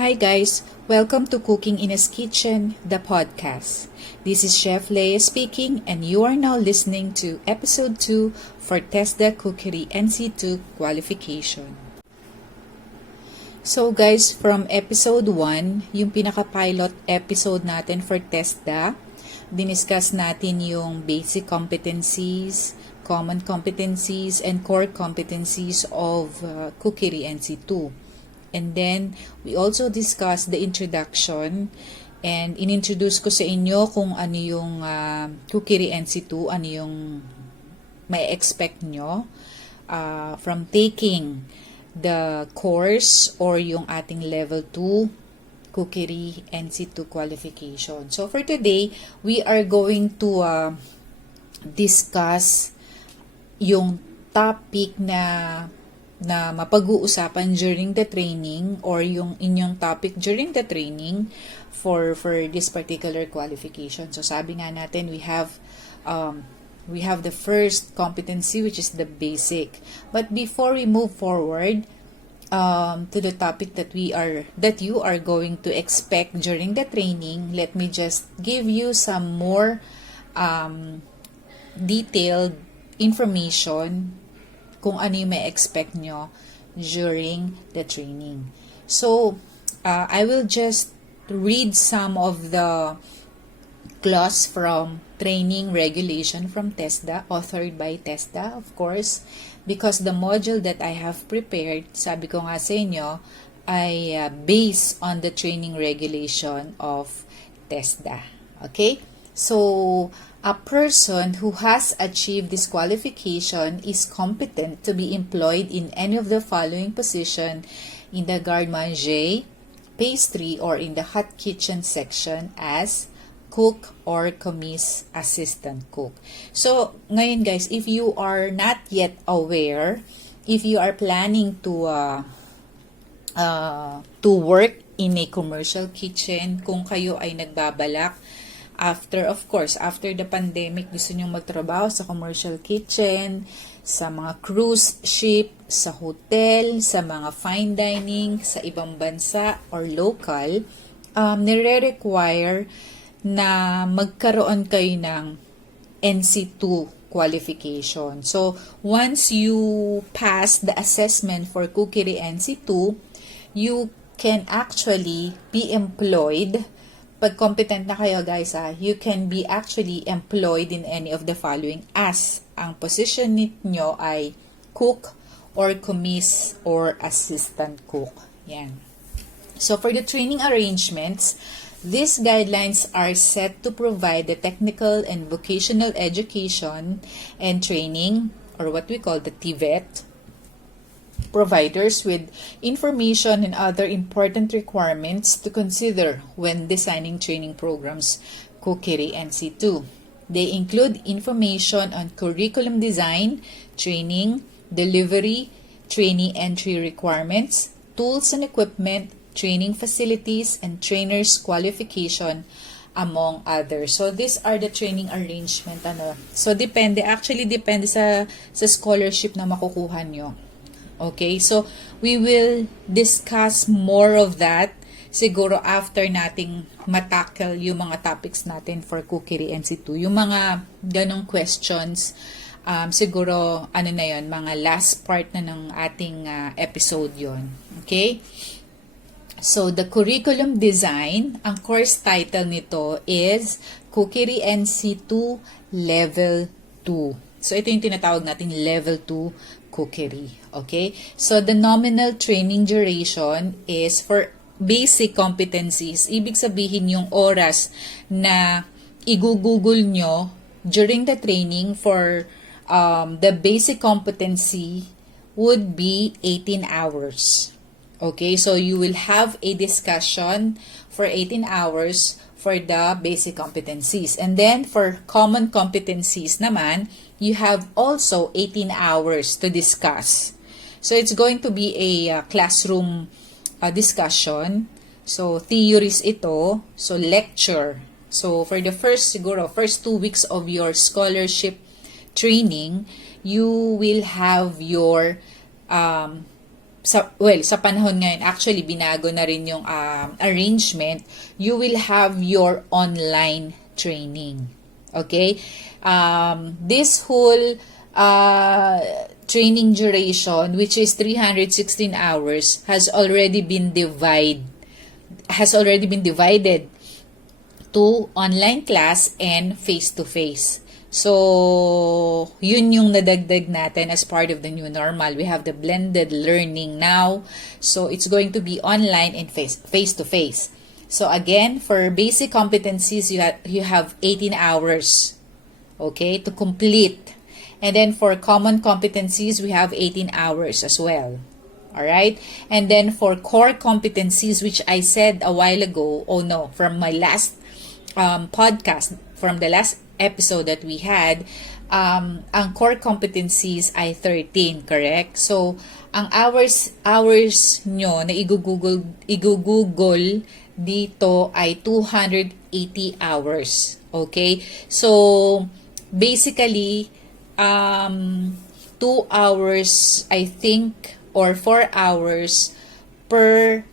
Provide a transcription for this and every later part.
Hi guys, welcome to Cooking in His Kitchen, the podcast. This is Chef Leia speaking and you are now listening to episode 2 for TESDA Cookery NC2 qualification. So guys, from episode 1, yung pinaka-pilot episode natin for TESDA, diniscuss natin yung basic competencies, common competencies, and core competencies of Cookery NC2. And then, we also discussed the introduction and inintroduce ko sa inyo kung ano yung Cookery NC2, ano yung may expect nyo from taking the course or yung ating level 2 Cookery NC2 qualification. So, for today, we are going to discuss yung topic na mapag-uusapan during the training or yung inyong topic during the training for this particular qualification. So sabi nga natin, we have the first competency, which is the basic. But before we move forward to the topic that you are going to expect during the training, let me just give you some more detailed information kung ano yung may expect nyo during the training. So, I will just read some of the clause from training regulation from TESDA, authored by TESDA, of course, because the module that I have prepared, sabi ko nga sa inyo, ay based on the training regulation of TESDA. Okay? So, a person who has achieved this qualification is competent to be employed in any of the following position in the garde-manger, pastry, or in the hot kitchen section as cook or commis assistant cook. So, ngayon guys, if you are not yet aware, if you are planning to work in a commercial kitchen, kung kayo ay nagbabalak, after the pandemic, gusto nyong magtrabaho sa commercial kitchen, sa mga cruise ship, sa hotel, sa mga fine dining, sa ibang bansa or local, nire-require na magkaroon kayo ng NC2 qualification. So, once you pass the assessment for Cookery NC2, you can actually be employed. Pag competent na kayo guys, you can be actually employed in any of the following as ang position ninyo ay cook or commis or assistant cook. Yan. So for the training arrangements, these guidelines are set to provide the technical and vocational education and training, or what we call the TVET, providers with information and other important requirements to consider when designing training programs Cookery NC2. They include information on curriculum design, training, delivery, trainee entry requirements, tools and equipment, training facilities, and trainers' qualification, among others. So, these are the training arrangement. So, depende sa scholarship na makukuha nyo. Okay, so we will discuss more of that siguro after nating matackle yung mga topics natin for Cookery NC2. Yung mga ganong questions, siguro na yon, mga last part na ng ating episode yon. Okay? So the curriculum design, ang course title nito is Cookery NC2 Level 2. So ito yung tinatawag nating Level 2 Cookery. Okay? So, the nominal training duration is for basic competencies. Ibig sabihin yung oras na i-google nyo during the training for the basic competency would be 18 hours. Okay? So, you will have a discussion for 18 hours for the basic competencies. And then, for common competencies naman, you have also 18 hours to discuss. So, it's going to be a classroom discussion. So, theories ito. So, lecture. So, for the first 2 weeks of your scholarship training, you will have your sa panahon ngayon, actually, binago na rin yung arrangement. You will have your online training. Okay? This whole training duration, which is 316 hours, has already been divided to online class and face-to-face. So, yun yung nadagdag natin as part of the new normal. We have the blended learning now. So, it's going to be online and face-to-face. So, again, for basic competencies, you have 18 hours, okay, to complete. And then for common competencies, we have 18 hours as well. Alright? And then for core competencies, which I said a while ago, from my last podcast, from the last episode that we had, ang core competencies ay 13, correct? So, ang hours nyo na igugugol dito ay 280 hours. Okay? So, basically, 2 hours, I think, or 4 hours per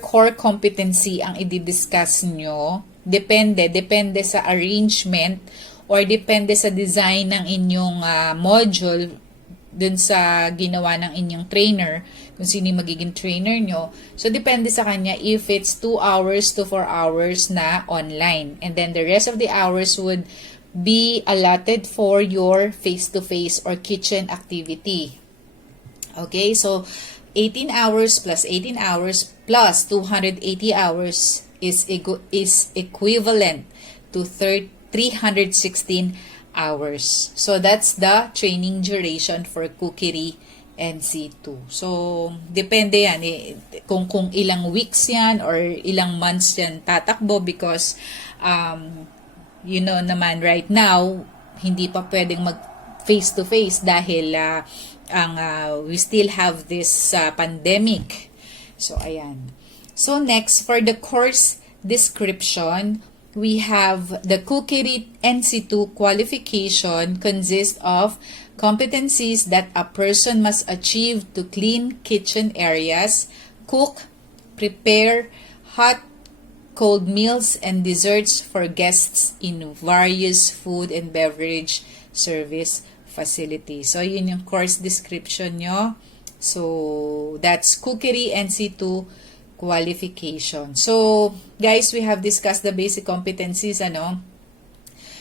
core competency ang i-discuss nyo. Depende sa arrangement or depende sa design ng inyong module dun sa ginawa ng inyong trainer, kung sino yung magiging trainer nyo. So, depende sa kanya if it's 2 hours to 4 hours na online. And then, the rest of the hours would be allotted for your face-to-face or kitchen activity. Okay, so 18 hours plus 18 hours plus 280 hours is equivalent to 316 hours. So that's the training duration for Cookery NC2. So depende yan kung ilang weeks yan or ilang months yan tatakbo, because naman right now hindi pa pwedeng mag face-to-face dahil we still have this pandemic. So, ayan. So, next, for the course description, we have the Cookery NC2 qualification consists of competencies that a person must achieve to clean kitchen areas, cook, prepare hot, cold meals, and desserts for guests in various food and beverage service facilities. So, yun yung course description nyo. So, that's Cookery NC2 qualification. So, guys, we have discussed the basic competencies,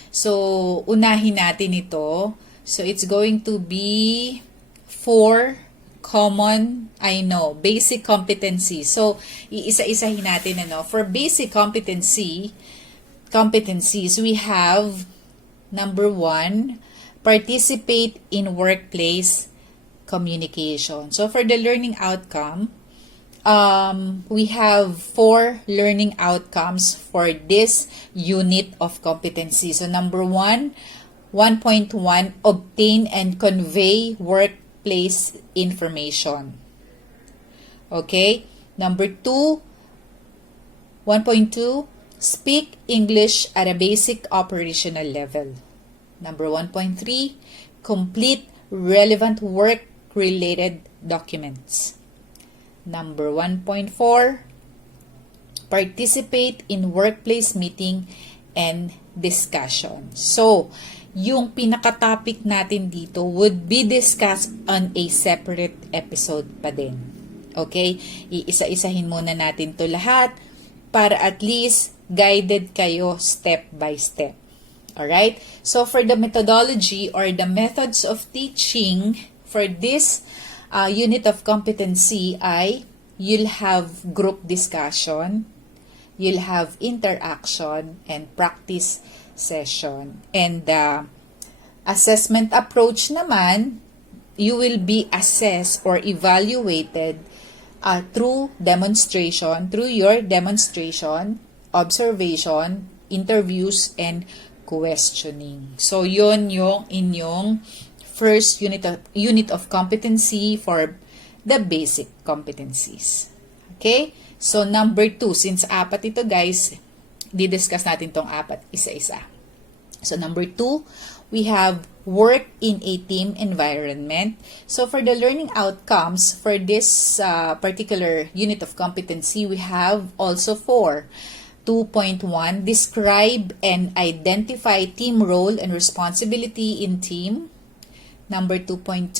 So, unahin natin ito. So, it's going to be 4 common, basic competencies. So, iisa-isahin natin, For basic competencies, we have, number 1, participate in workplace communication. So, for the learning outcome, we have 4 learning outcomes for this unit of competency. So, number 1, 1.1, obtain and convey workplace information. Okay? Number 2, 1.2, speak English at a basic operational level. Number 1.3, complete relevant work-related documents. Number 1.4, participate in workplace meeting and discussion. So, yung pinaka-topic natin dito would be discussed on a separate episode pa din. Okay? Iisa-isahin muna natin to lahat para at least guided kayo step by step. Alright? So, for the methodology or the methods of teaching for this unit of competency ay you'll have group discussion, you'll have interaction, and practice session. And the assessment approach naman, you will be assessed or evaluated through your demonstration, observation, interviews, and questioning. So, yun yung inyong first unit of competency for the basic competencies. Okay? So, number 2, since 4 ito guys, di-discuss natin tong 4 isa-isa. So, number 2, we have work in a team environment. So for the learning outcomes for this particular unit of competency, we have also 4. 2.1, describe and identify team role and responsibility in team. Number 2.2,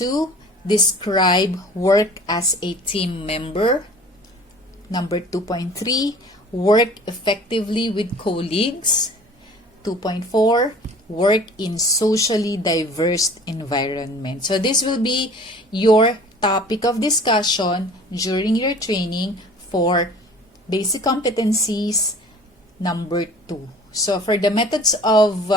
describe work as a team member. Number 2.3, work effectively with colleagues. 2.4, work in socially diverse environment. So this will be your topic of discussion during your training for basic competencies number 2. So for the methods of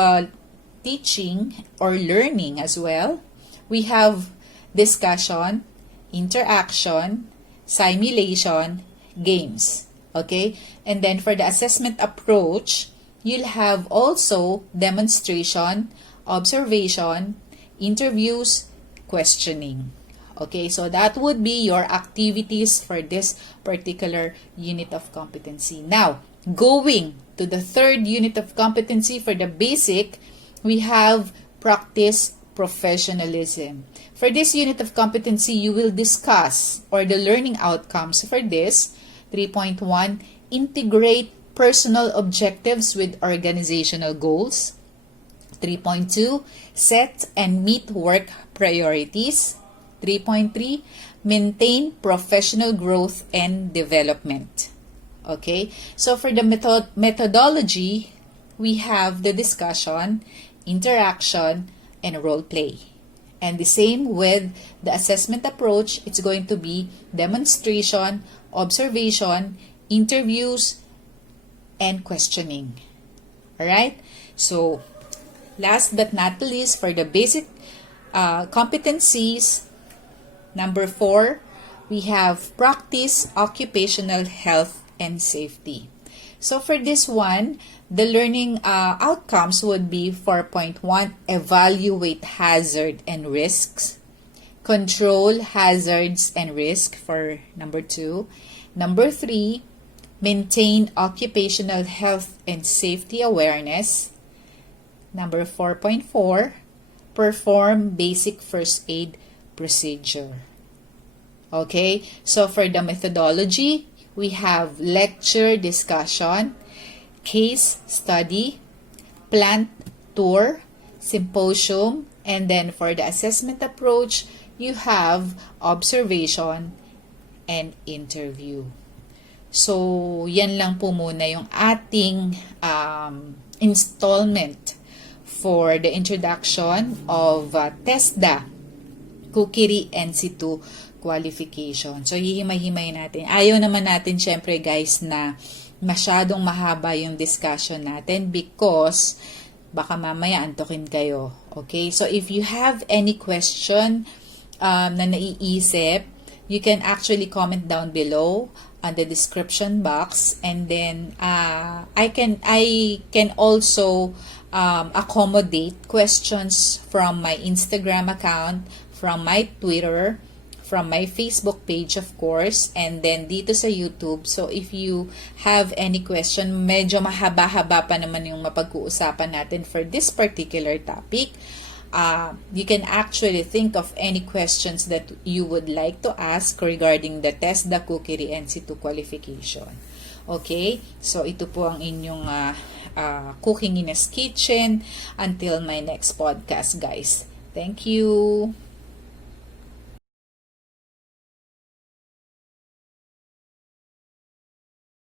teaching or learning as well, we have discussion, interaction, simulation, games. Okay? And then for the assessment approach, you'll have also demonstration, observation, interviews, questioning. Okay, so that would be your activities for this particular unit of competency. Now, going to the 3rd unit of competency for the basic, we have practice professionalism. For this unit of competency, you will discuss or the learning outcomes for this. 3.1, integrate personal objectives with organizational goals. 3.2, set and meet work priorities. 3.3, maintain professional growth and development. Okay, so for the methodology, we have the discussion, interaction, and role play. And the same with the assessment approach, it's going to be demonstration, observation, interviews, and questioning. Alright, so last but not least, for the basic competencies, number 4, we have practice occupational health and safety. So for this one, the learning outcomes would be 4.1, evaluate hazard and risks, control hazards and risk for number 2. Number 3, maintain occupational health and safety awareness. Number 4.4, perform basic first aid procedure. Okay, so for the methodology, we have lecture discussion, case study, plant tour, symposium, and then for the assessment approach, you have observation and interview. So, yan lang po muna yung ating installment for the introduction of TESDA, Cookery NCII qualification. So, hihimay-himay natin. Ayaw naman natin, syempre guys, na masyadong mahaba yung discussion natin because baka mamaya antokin kayo. Okay? So, if you have any question na naiisip, you can actually comment down below on the description box, and then I can also accommodate questions from my Instagram account, from my Twitter, from my Facebook page, of course, and then dito sa YouTube. So, if you have any question, medyo mahaba-haba pa naman yung mapag-uusapan natin for this particular topic. You can actually think of any questions that you would like to ask regarding the TESDA Cookery NC2 qualification. Okay? So, ito po ang inyong Cooking in a Kitchen. Until my next podcast, guys. Thank you!